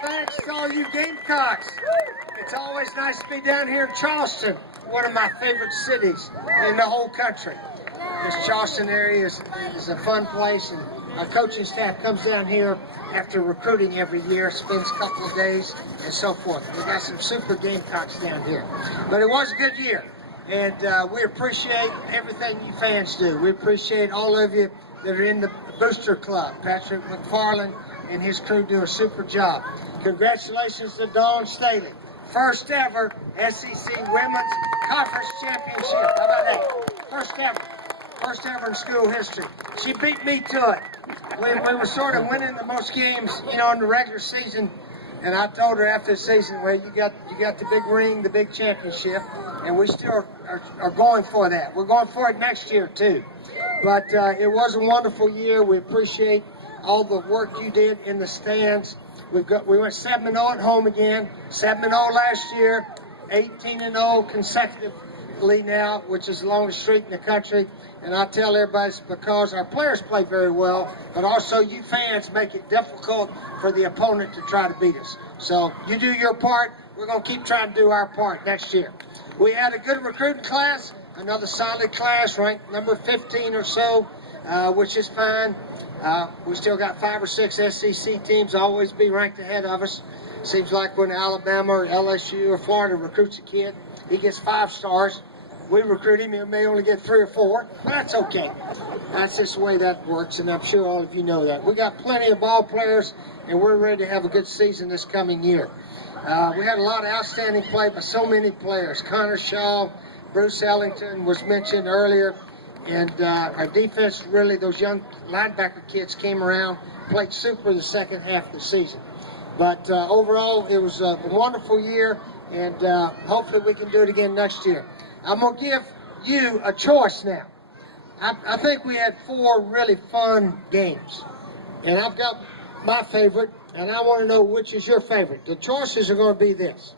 Thanks to all you Gamecocks. It's always nice to be down here in Charleston, one of my favorite cities in the whole country. This Charleston area is a fun place, and our coaching staff comes down here after recruiting every year, spends a couple of days, and so forth. We got some super Gamecocks down here. But it was a good year, and we appreciate everything you fans do. We appreciate all of you that are in the Booster Club. Patrick McFarland and his crew do a super job. Congratulations to Dawn Staley. First ever SEC Women's Conference Championship. How about that? First ever in school history. She beat me to it. We were sort of winning the most games, in the regular season, and I told her after the season, well, you got the big ring, the big championship, and we still are going for that. We're going for it next year too. But it was a wonderful year. We appreciate all the work you did in the stands. We went 7-0 at home again, 7-0 last year, 18-0 consecutively now, which is the longest streak in the country. And I tell everybody it's because our players play very well, but also you fans make it difficult for the opponent to try to beat us. So you do your part. We're going to keep trying to do our part next year. We had a good recruiting class, another solid class, ranked number 15 or so, which is fine. We still got 5 or 6 SEC teams always be ranked ahead of us. Seems like when Alabama or LSU or Florida recruits a kid, he gets 5 stars. We recruit him, he may only get 3 or 4, but that's okay. That's just the way that works, and I'm sure all of you know that. We got plenty of ball players, and we're ready to have a good season this coming year. We had a lot of outstanding play by so many players. Connor Shaw, Bruce Ellington was mentioned earlier. And our defense, really, those young linebacker kids came around, played super the second half of the season. But overall, it was a wonderful year, and hopefully we can do it again next year. I'm going to give you a choice now. I think we had 4 really fun games, and I've got my favorite, and I want to know which is your favorite. The choices are going to be this.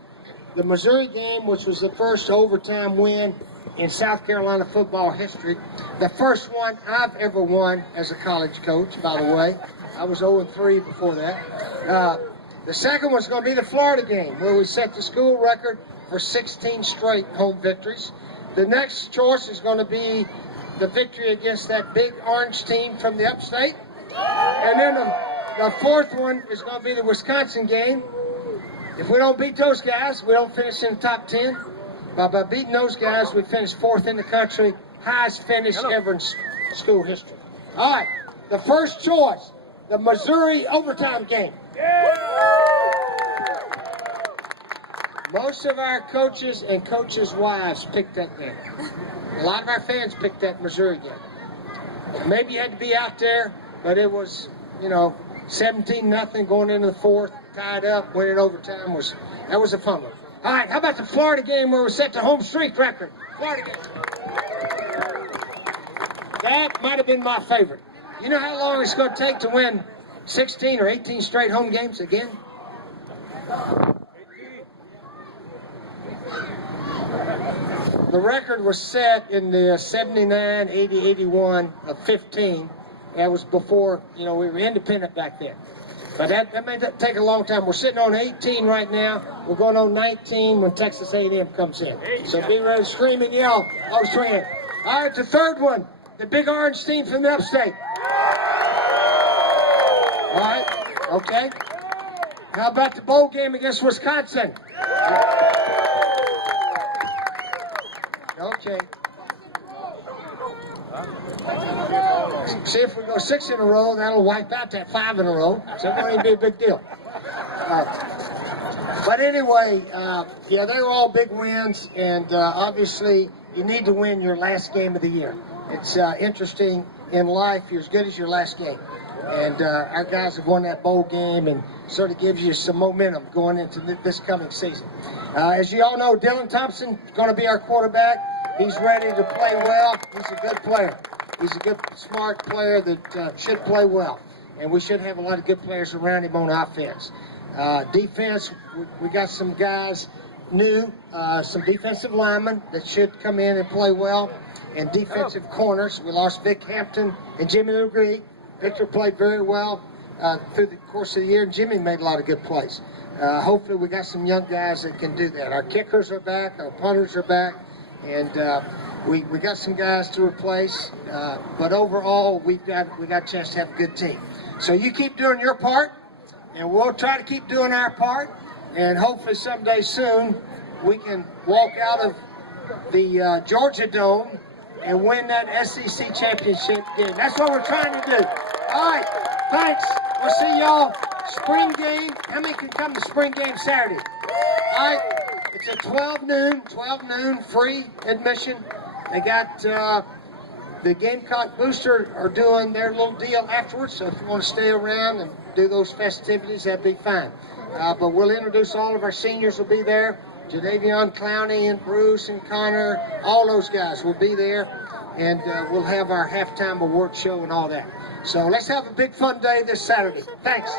The Missouri game, which was the first overtime win in South Carolina football history. The first one I've ever won as a college coach, by the way. I was 0-3 before that. The second one's going to be the Florida game, where we set the school record for 16 straight home victories. The next choice is going to be the victory against that big orange team from the upstate. And then the fourth one is going to be the Wisconsin game. If we don't beat those guys, we don't finish in the top 10. By beating those guys, we finished 4th in the country, highest finish ever in school history. All right, the first choice, the Missouri overtime game. Most of our coaches and coaches' wives picked that game. A lot of our fans picked that Missouri game. Maybe you had to be out there, but it was, 17-0 going into the 4th, tied up, winning overtime. That was a fun one. All right, how about the Florida game where we set the home streak record? Florida game. That might have been my favorite. You know how long it's going to take to win 16 or 18 straight home games again? The record was set in the 79, 80, 81 of 15. That was before, we were independent back then. But that may take a long time. We're sitting on 18 right now. We're going on 19 when Texas A&M comes in. So be ready to scream and yell. All right, the third one, the big orange team from the upstate. All right, okay. How about the bowl game against Wisconsin? Okay. See, if we go 6 in a row, that'll wipe out that 5 in a row. So it won't even be a big deal. But anyway, they were all big wins, and obviously you need to win your last game of the year. It's interesting in life, you're as good as your last game. And our guys have won that bowl game, and sort of gives you some momentum going into this coming season. As you all know, Dylan Thompson is going to be our quarterback. He's ready to play well. He's a good player. He's a good, smart player that should play well. And we should have a lot of good players around him on offense. Defense, we got some guys new, some defensive linemen that should come in and play well. And defensive corners, we lost Vic Hampton and Jimmy LeGree. Victor played very well. through the course of the year. Jimmy made a lot of good plays. Hopefully we got some young guys that can do that. Our kickers are back, our punters are back, and we got some guys to replace. But overall, we got a chance to have a good team. So you keep doing your part, and we'll try to keep doing our part. And hopefully someday soon we can walk out of the Georgia Dome and win that SEC championship game. That's what we're trying to do. All right, thanks. We'll see y'all. Spring game. How many can come to spring game Saturday? All right, it's at 12 noon, free admission. They got the Gamecock Booster are doing their little deal afterwards, so if you want to stay around and do those festivities, that'd be fine. But we'll introduce all of our seniors will be there. Jadavion Clowney and Bruce and Connor, all those guys will be there. And we'll have our halftime award show and all that. So let's have a big fun day this Saturday. Thanks.